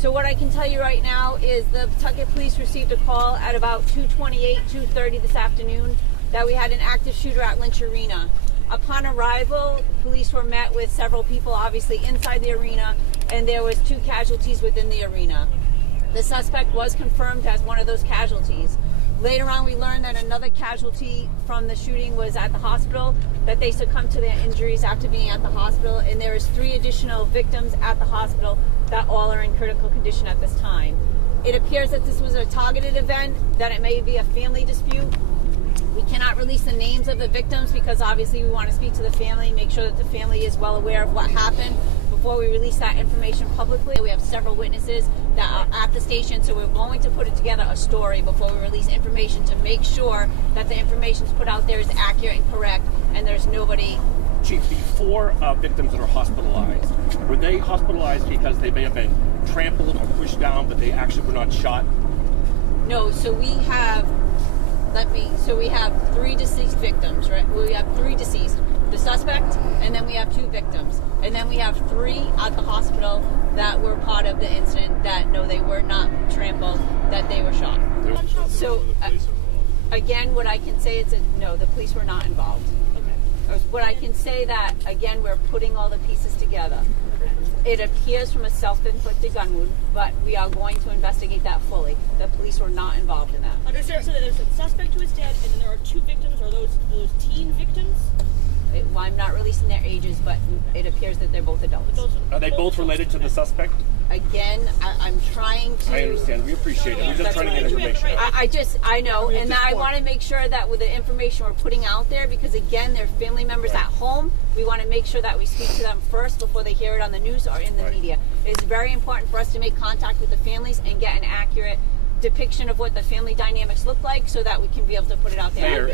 So what I can tell you right now is the Pawtucket Police received a call at about 2:28, 2:30 this afternoon that we had an active shooter at Lynch Arena. Upon arrival, police were met with several people, obviously inside the arena, and there was 2 casualties within the arena. The suspect was confirmed as one of those casualties. Later on, we learned that another casualty from the shooting was at the hospital, that they succumbed to their injuries after being at the hospital, and there is 3 additional victims at the hospital that all are in critical condition at this time. It appears that this was a targeted event, that it may be a family dispute. We cannot release the names of the victims because obviously we want to speak to the family, make sure that the family is well aware of what happened before we release that information publicly. We have several witnesses that are at the station, so we're going to put together a story before we release information to make sure that the information put out there is accurate and correct, and there's nobody. Chief, the 4 victims that are hospitalized, were they hospitalized because they may have been trampled or pushed down, but they actually were not shot? No, so we have 3 deceased victims, right? We have 3 deceased, the suspect, and then we have 2 victims. And then we have 3 at the hospital that were part of the incident that, no, they were not trampled, that they were shot. So, again, what I can say is that, no, the police were not involved. Okay. What I can say that, again, we're putting all the pieces together. It appears from a self-inflicted gun wound, but we are going to investigate that fully. The police were not involved in that. Understand, so there's a suspect who is dead, and then there are 2 victims. Are those teen victims? I'm not releasing their ages, but it appears that they're both adults. Are they both related to the suspect? Again, I'm trying to... I understand. We appreciate it. We're just trying to get information. I know, and I want to make sure that with the information we're putting out there, because again, they're family members at home, we want to make sure that we speak to them first before they hear it on the news or in the media. It's very important for us to make contact with the families and get an accurate depiction of what the family dynamics look like so that we can be able to put it out there.